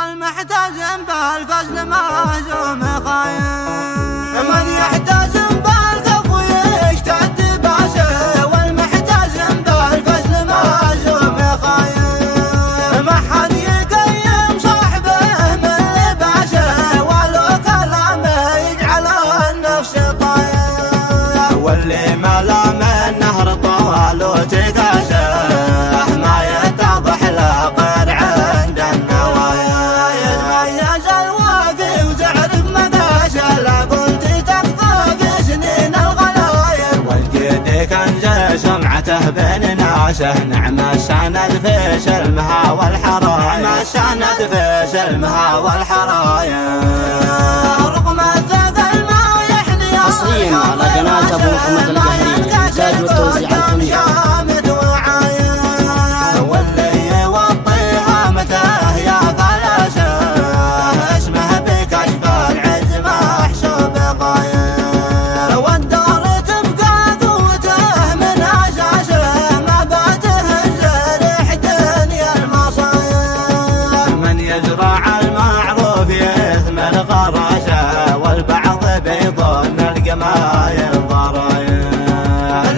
والمحتاج بالفضل مهزوم خاين، من يحتاج بالكفو يشتد باسه، والمحتاج بالفضل مهزوم خاين، ما حد يقيم صاحبه من لباسه، ولو كلامه يجعل النفس طاير، واللي ما لام النهر طوال وتكاسه ما يتضح له غير عند النوايا، يتميز الوافي وتعرف مقاسه، لا قلت تقضى في سنين الغلاير، والجد كنز سمعته بين ناسه، نعم السند في سلمها والحرايا، نعم السند في سلمها والحرايا، رغم الثقل ما يحني حصريا على قناة أبو محمد القهري الإنتاج والتوزيع الفني. واللي يوطيها متاه يا فلاسه، اسمه بكشف العز محسوب غاير، والدار تبقى قوته من اساسه، ما بتهز ريح دنيا المصاير، من يزرع المعروف يثمر غراسه، والبعض بيظن القمايل ضراير،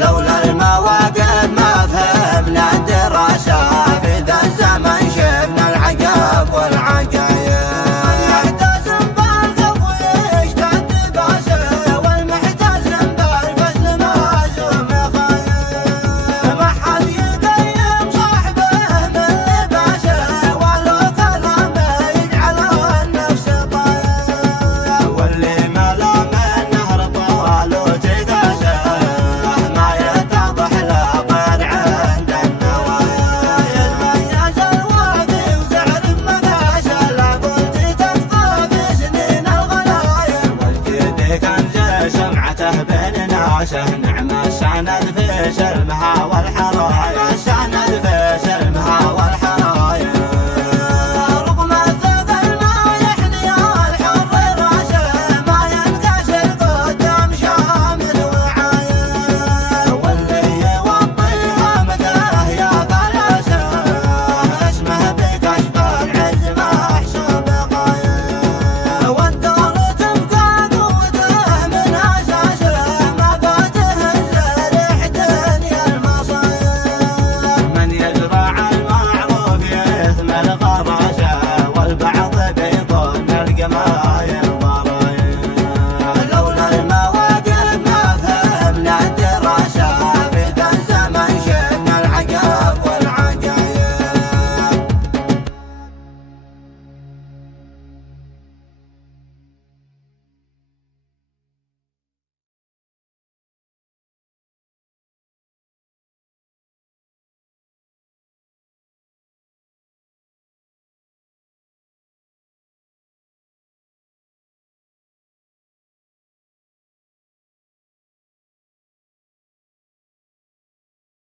لولا المواقف ما فهمنا الدراسة، في ذا الزمن شفنا العقاب والعقاير، يحتاج بالكفو يشتد باسه، والمحتاج بالفضل مهزوم خاين، ما حد يقيم صاحبه من لباسه، ولو كلامه يجعل النفس طاير، واللي ما لام النهر طوال وتكاسه ما يتضح له غير عند النوايا، يتميز الوافي وتعرف مقاسه، لا قلت تقضى في سنين الغلاير، والجد كنز سمعته بين ناسه.